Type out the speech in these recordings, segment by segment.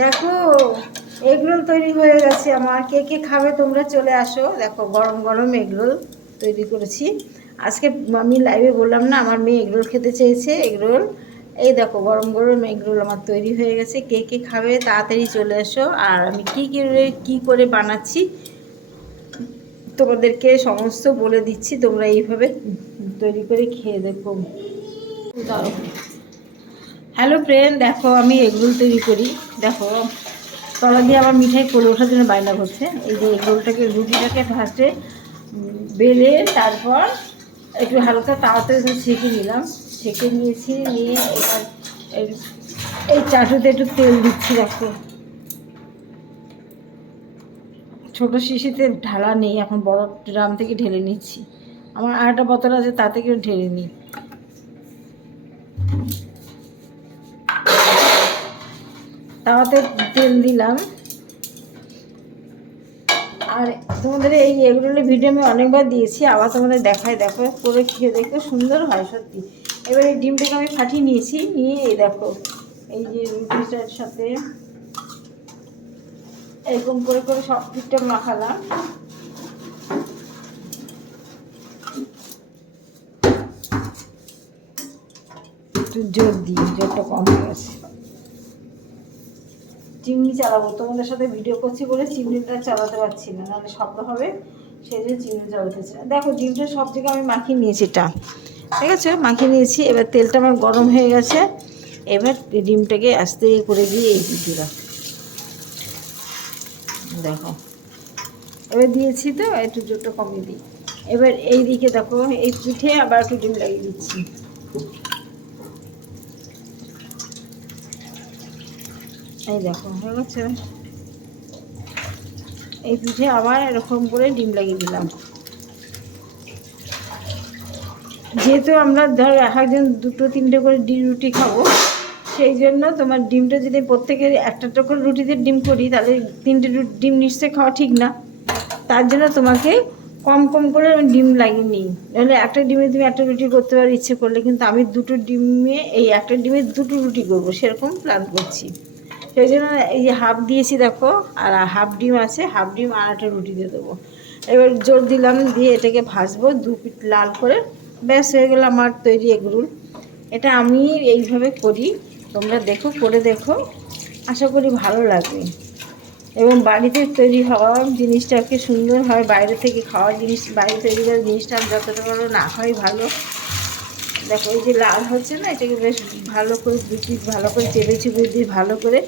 দেখো এগরোল তৈরি হয়ে গেছে আমার। কে কে খাবে তোমরা চলে আসো। দেখো গরম গরম এগরোল তৈরি করেছি আজকে। আমি লাইভে বললাম না আমার মেয়ে এগরোল খেতে চেয়েছে, এগরোল। এই দেখো গরম গরম এগরোল আমার তৈরি হয়ে গেছে। কে কে খাবে তাড়াতাড়ি চলে এসো। আর আমি কী করে বানাচ্ছি তোমাদেরকে সমস্ত বলে দিচ্ছি, তোমরা এইভাবে তৈরি করে খেয়ে দেখো। হ্যালো ফ্রেন্ড, দেখো আমি এগরোল তৈরি করি। দেখো তলা দিয়ে আমার মিঠাই কোলে ওঠার জন্য বায়না করছে। এই যে এগরোলটাকে, রুটিটাকে ফার্স্টে বেলে তারপর একটু হালকা তাড়াতাড়ি ছেঁকে নিলাম। ছেঁকে নিয়েছি, নিয়ে এবার এই চাটুতে একটু তেল দিচ্ছি। দেখো ছোটো শিশিতে ঢালা নেই, এখন বড় ড্রাম থেকে ঢেলে নিচ্ছি। আমার আরেকটা বোতল আছে, তা থেকে ঢেলে নিই। তাওয়াতে তেল দিলাম। আর তোমাদের এই এগরোলের ভিডিও আমি অনেকবার দিয়েছি, আবার তোমাদের দেখায়। দেখো করে খেয়ে দেখো, সুন্দর হয় সত্যি। এবার এই ডিমটাকে আমি ফাটিয়ে নিয়েছি, নিয়ে এই দেখো এই যে রুটিটার সাথে এরকম করে করে সব দিকটা মাখালাম। একটু জোর দিই, জোরটা কম হয়ে গেছে। চিমনি চালাবো, তোমাদের সাথে ভিডিও করছি বলে চিমনিটা চালাতে পারছি না, নাহলে শব্দ হবে, সেই জন্য চিমনি চালাতেছি না। দেখো ডিমটা সব জায়গায় আমি মাখিয়ে নিয়েছি, এটা ঠিক আছে, মাখিয়ে নিয়েছি। এবার তেলটা আমার গরম হয়ে গেছে। এবার ডিমটাকে আস্তে করে দিয়ে এই দিলাম। দেখো এবার দিয়েছি তো, একটু জোরটা কমিয়ে দিই। এবার এই দিকে দেখো এই পিঠে আবার একটু ডিম লাগিয়ে দিচ্ছি। এই দেখো হয়ে গেছে। এই পিঠে আবার এরকম করে ডিম লাগিয়ে দিলাম। যেহেতু আমরা ধরো একজন দুটো তিনটে করে রুটি খাবো, সেই জন্য তোমার ডিমটা যদি প্রত্যেকের একটা করে রুটিতে ডিম করি, তাহলে তিনটে ডিম নিশ্চয়ই খাওয়া ঠিক না। তার জন্য তোমাকে কম কম করে আমি ডিম লাগিয়ে নিই। নাহলে একটা ডিমে তুমি একটা রুটি করতে পারো ইচ্ছে করলে, কিন্তু আমি দুটো ডিমে, এই একটা ডিমে দুটো রুটি করবো, সেরকম প্ল্যান করছি। সেই জন্য এই যে হাফ দিয়েছি দেখো, আর হাফ ডিম আছে, হাফ ডিম আর একটা রুটি দিয়ে দেবো। এবার জোর দিলাম, দিয়ে এটাকে ভাজবো দু পিঠ লাল করে। ব্যাস হয়ে গেল আমার তৈরি এগরোল। এটা আমি এইভাবে করি, তোমরা দেখো, করে দেখো, আশা করি ভালো লাগবে। এবং বাড়িতে তৈরি হওয়া জিনিসটা কি সুন্দর হয়, বাইরে থেকে খাওয়া জিনিস, বাইরে তৈরি করা জিনিসটা যতটা ভালো না হয় ভালো। দেখো এই যে লাল হচ্ছে না, এটাকে বেশ ভালো করে দু পিস ভালো করে চেপে চেপে দিয়ে ভালো করে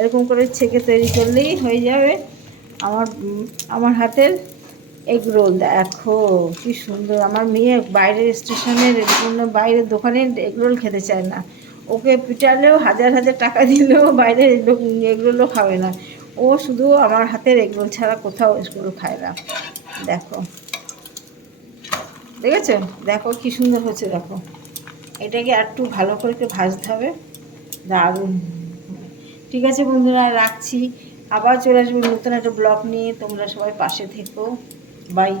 এরকম করে ছেঁকে তৈরি করলেই হয়ে যাবে আমার হাতের এগরোল। দেখো কি সুন্দর। আমার মেয়ে বাইরের স্টেশনের বাইরের দোকানে এগরোল খেতে চায় না, ওকে পিটালেও হাজার হাজার টাকা দিলেও বাইরের এগরোলও খাবে না। ও শুধু আমার হাতের এগরোল ছাড়া কোথাও এগরোল খায় না। দেখো দেখেছো, দেখো কি সুন্দর হচ্ছে। দেখো এটাকে একটু ভালো করে ভাজতে হবে, দারুণ। ঠিক আছে বন্ধুরা, রাখছি। আবার চলে আসবো নতুন একটা ব্লগ নিয়ে, তোমরা সবাই পাশে থেকো। বাই।